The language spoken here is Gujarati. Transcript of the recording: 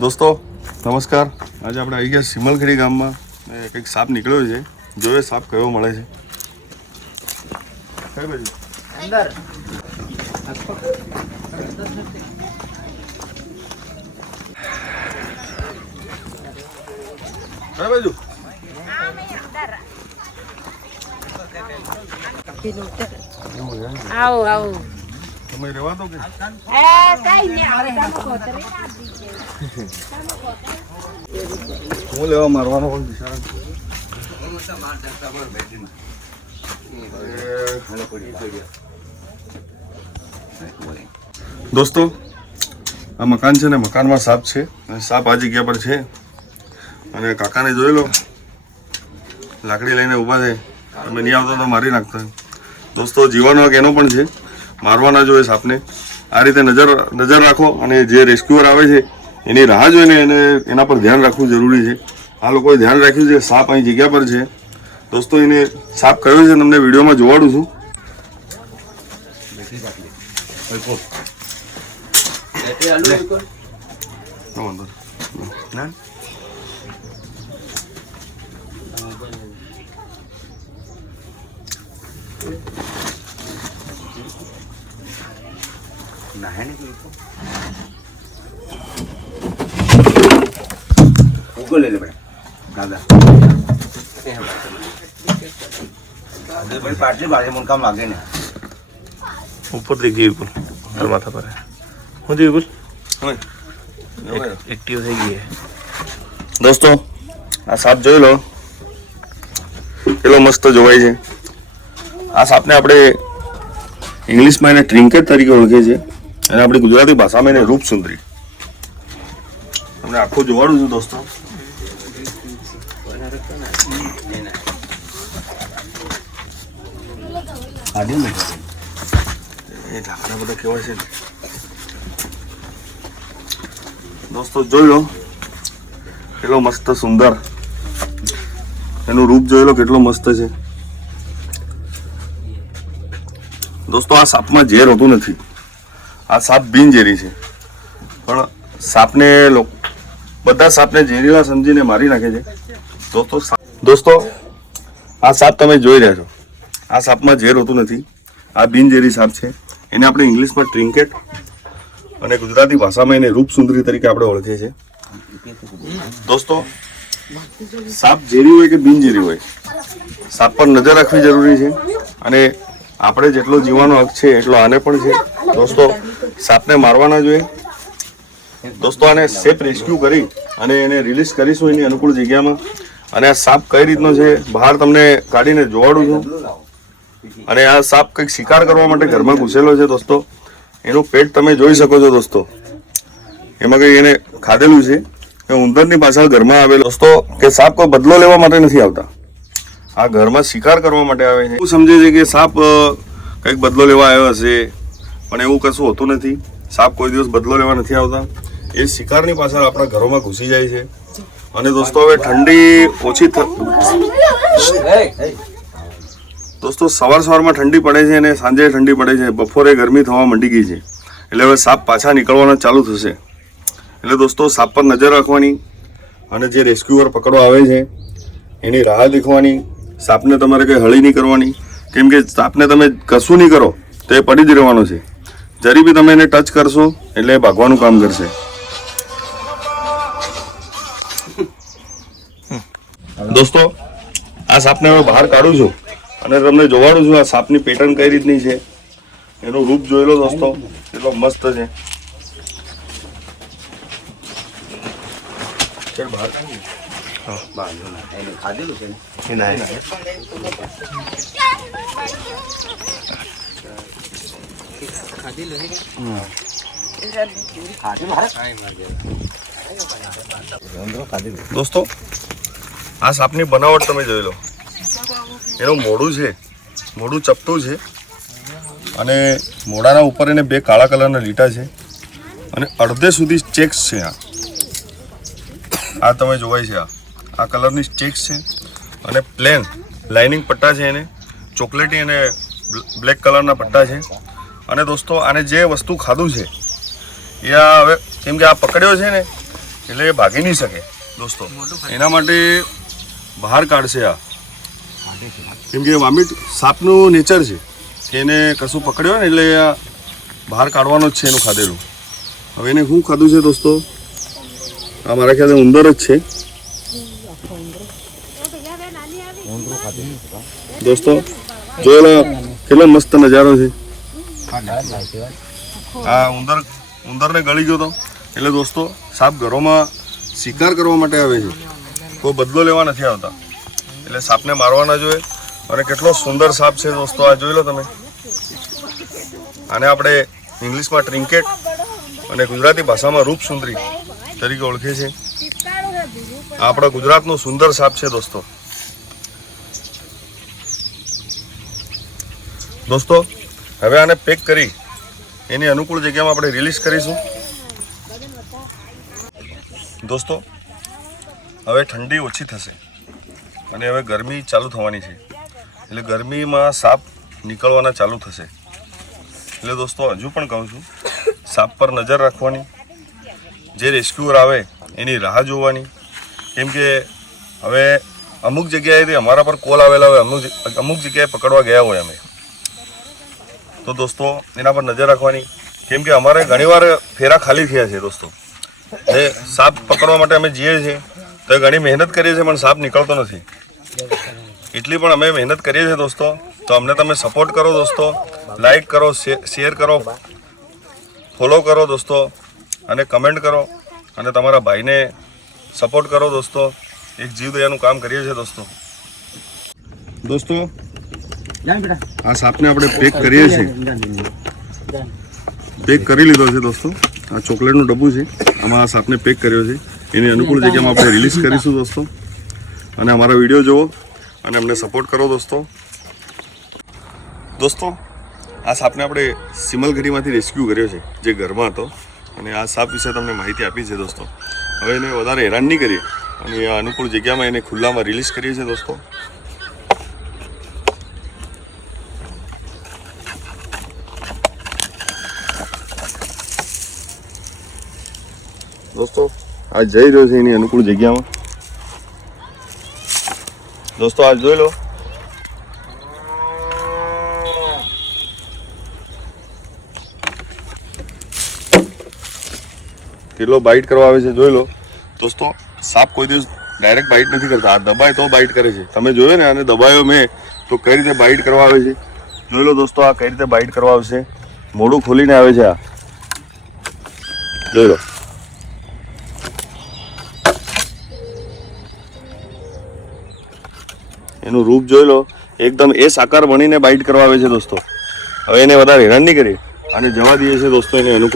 દોસ્તો નમસ્કાર. આજે આપણે આવી ગયા સિમલખેડી ગામમાં કંઈક સાપ નીકળ્યો છે. જોઈએ સાપ કયો મળે છે. કઈ બાજુ અંદર કઈ બાજુ આવો આવો તમે રહેવા દો કે હું લેવા મારવાનો પણ બિચારા દોસ્તો આ મકાન છે ને મકાનમાં સાપ છે અને સાપ આ જગ્યા પર છે અને કાકાને જોઈ લો લાકડી લઈને ઊભા છે. તમે નહીં આવતો તો મારી નાખતા. દોસ્તો જીવવાનો હક એનો પણ છે, મારવાના જોઈએ સાપને. આ રીતે નજર રાખો અને જે રેસ્ક્યુઅર આવે છે એની રાહ જોઈને એના પર ધ્યાન રાખવું જરૂરી છે. આ લોકોએ ધ્યાન રાખ્યું છે. સાપ અહીં જગ્યા પર છે. દોસ્તો એને સાપ કયો છે તમને વિડીયોમાં જોવાડું છું. ले ले बेटा दादा भाई पाटली बागे मुनका मागे ने ऊपर देखिए बिल्कुल हर माथा पर है हो जी बिल्कुल एक्टिव થઈ ગઈ है. દોસ્તો આ સાપ જોઈ લો કેટલો મસ્ત જોવાય છે. આ સાપને આપણે ઇંગ્લિશમાં એને ટ્રિન્કેટ તરીકે ઓળખે છે અને આપણી ગુજરાતી ભાષામાં એને રૂપસુંદરી. તમને આખું જોવાડું છું દોસ્તો. એ ઢાંકણા બધા કેવા છે દોસ્તો જોઈ લો કેટલો મસ્ત સુંદર એનું રૂપ જોઈ લો કેટલો મસ્ત છે. દોસ્તો આ સાપમાં ઝેર હોતું નથી. આ સાપ બિનઝેરી છે પણ સાપને બધા સાપને ઝેરીલા સમજીને મારી નાખે છે. દોસ્તો આ સાપ તમે જોઈ રહ્યા છો. આ સાપમાં ઝેર હોતું નથી. આ બિનઝેરી સાપ છે. એને આપણે ઇંગ્લિશમાં ટ્રિન્કેટ અને ગુજરાતી ભાષામાં એને રૂપસુંદરી તરીકે આપણે ઓળખીએ છીએ. દોસ્તો સાપ ઝેરી હોય કે બિનઝેરી હોય સાપ પર નજર રાખવી જરૂરી છે અને આપણે જેટલો જીવવાનો હક છે એટલો આને પણ છે. દોસ્તો સાપને મારવાના જોઈએ. દોસ્તો આને સેફ રેસ્ક્યુ કરી અને એને રિલીઝ કરીશું એની અનુકૂળ જગ્યામાં. અને આ સાપ કઈ રીતનો છે બહાર તમને કાઢીને જોવાડું છું. અને આ સાપ કંઈક શિકાર કરવા માટે ઘરમાં ઘૂસેલો છે. દોસ્તો એનું પેટ તમે જોઈ શકો છો. દોસ્તો એમાં કંઈ એને ખાધેલું છે. ઉંદરની પાછળ ઘરમાં આવેલો. દોસ્તો કે સાપ કોઈ બદલો લેવા માટે નથી આવતા. આ ઘરમાં શિકાર કરવા માટે આવે છે. એવું સમજે છે કે સાપ કંઈક બદલો લેવા આવ્યો હશે પણ એવું કશું હોતું નથી. સાપ કોઈ દિવસ બદલો લેવા નથી આવતા. એ શિકારની પાછળ આપણા ઘરોમાં ઘૂસી જાય છે. અને દોસ્તો હવે ઠંડી ઓછી દોસ્તો સવારમાં ઠંડી પડે છે અને સાંજે ઠંડી પડે છે. બપોરે ગરમી થવા માંડી ગઈ છે એટલે હવે સાપ પાછા નીકળવાના ચાલુ થશે. એટલે દોસ્તો સાપ પર નજર રાખવાની અને જે રેસ્ક્યુઅર પકડવા આવે છે એની રાહ દેખવાની. સાપને તમારે કંઈ હળી નહીં કરવાની કેમ કે સાપને તમે કશું નહીં કરો તો એ પડી જ રહેવાનો છે. જરી બી તમે એને ટચ કરશો એટલે એ ભાગવાનું કામ કરશે. દોસ્તો આ સાપને હવે બહાર કાઢું છું અને તમને જોવાડું છું આ સાપની પેટર્ન કઈ રીતની છે. એનું રૂપ જોઈ લો દોસ્તો કેટલો મસ્ત છે. બહાર खादेलू છે એ ના દોસ્તો આ સાપની બનાવટ તમે જોઈ લો. એનું મોઢું છે, મોઢું ચપટું છે અને મોઢાના ઉપર એને બે કાળા કલરના લીટા છે અને અડધે સુધી ચેક્સ છે. આ તમે જોવાય છે આ કલરની ચેક્સ છે અને પ્લેન લાઇનિંગ પટ્ટા છે. એને ચોકલેટી અને બ્લેક કલરના પટ્ટા છે. અને દોસ્તો આને જે વસ્તુ ખાધું છે એ આ હવે કેમ કે આ પકડ્યો છે ને એટલે એ ભાગી નહીં શકે દોસ્તો. એના માટે બહાર કાઢશે આ, કેમ કે વામિટ સાપનું નેચર છે કે એને કશું પકડ્યો ને એટલે આ બહાર કાઢવાનો જ છે એનું ખાધેલું. હવે એને શું ખાધું છે દોસ્તો? આ મારા ખ્યાલે ઉંદર જ છે દોસ્તો. જોયેલા કેટલો મસ્ત નજારો છે. આ ઉંદરને ગળી ગયો તો. એટલે દોસ્તો સાપ ઘરોમાં શિકાર કરવા માટે આવે છે, કોઈ બદલો લેવા નથી આવતા. એટલે સાપને મારવા ના જોઈએ. અને કેટલો સુંદર સાપ છે દોસ્તો, આ જોઈ લો તમે. આને આપણે ઇંગ્લિશમાં ટ્રિન્કેટ અને ગુજરાતી ભાષામાં રૂપસુંદરી તરીકે ઓળખે છે. આ આપણા ગુજરાતનું સુંદર સાપ છે દોસ્તો. દોસ્તો હવે આને પેક કરી એની અનુકૂળ જગ્યામાં આપણે રિલીઝ કરીશું. દોસ્તો હવે ઠંડી ઓછી થશે અને હવે ગરમી ચાલુ થવાની છે. એટલે ગરમીમાં સાપ નીકળવાના ચાલુ થશે. એટલે દોસ્તો હજુ પણ કહું છું, સાપ પર નજર રાખવાની, જે રેસ્ક્યુઅર આવે એની રાહ જોવાની. કેમ કે હવે અમુક જગ્યાએથી અમારા પર કોલ આવેલા હોય, અમુક જગ્યાએ પકડવા ગયા હોય અમે, તો દોસ્તો એના પર નજર રાખવાની. કેમ કે અમારે ઘણીવાર ફેરા ખાલી થયા છે દોસ્તો. એ સાપ પકડવા માટે અમે જઈએ છીએ તો ઘણી મહેનત કરીએ છીએ, પણ સાપ નીકળતો નથી. એટલી પણ અમે મહેનત કરીએ છીએ દોસ્તો. તો અમને તમે સપોર્ટ કરો દોસ્તો, લાઈક કરો, શેર કરો, ફોલો કરો દોસ્તો, અને કમેન્ટ કરો, અને તમારા ભાઈને સપોર્ટ કરો દોસ્તો. એક જીવદયાનું કામ કરીએ છીએ દોસ્તો. આ સાપને આપણે પેક કરીએ છીએ. પેક કરી લીધો છે દોસ્તો. આ ચોકલેટનું ડબ્બું છે, આમાં આ સાપને પેક કર્યો છે. એની અનુકૂળ જગ્યામાં આપણે રિલીઝ કરીશું દોસ્તો. અને અમારા વિડીયો જુઓ અને અમને સપોર્ટ કરો દોસ્તો. દોસ્તો આ સાપને આપણે સિમલગઢીમાંથી રેસ્ક્યુ કર્યો છે, જે ઘરમાં હતો. અને આ સાપ વિશે તમને માહિતી આપી છે દોસ્તો. હવે એને વધારે હેરાન નહીં કરીએ અને આ અનુકૂળ જગ્યામાં એને ખુલ્લામાં રિલીઝ કરીએ છીએ દોસ્તો. દોસ્તો આ જઈ રહ્યો છે એની અનુકૂળ જગ્યામાં. દોસ્તો આ જોઈ લો. કેટલો બાઇટ કરવા આવે છે જોઈ લો દોસ્તો. સાપ કોઈ દિવસ ડાયરેક્ટ બાઇટ નથી કરતા, આ દબાય તો બાઇટ કરે છે. તમે જોયો ને, આને દબાયો મેં તો કઈ રીતે બાઇટ કરવા આવે છે જોઈ લો દોસ્તો. આ કઈ રીતે બાઇટ કરવા આવશે, મોઢું ખોલીને આવે છે. આ જોઈ લો. એનું રૂપ જોઈ લો, એકદમ એ સાકાર બનીને બાઇટ કરવા આવે છે દોસ્તો. હવે એને વધારે હેરાન નહીં કરીએ અને જવા દઈએ છીએ દોસ્તો એને અનુકૂળ.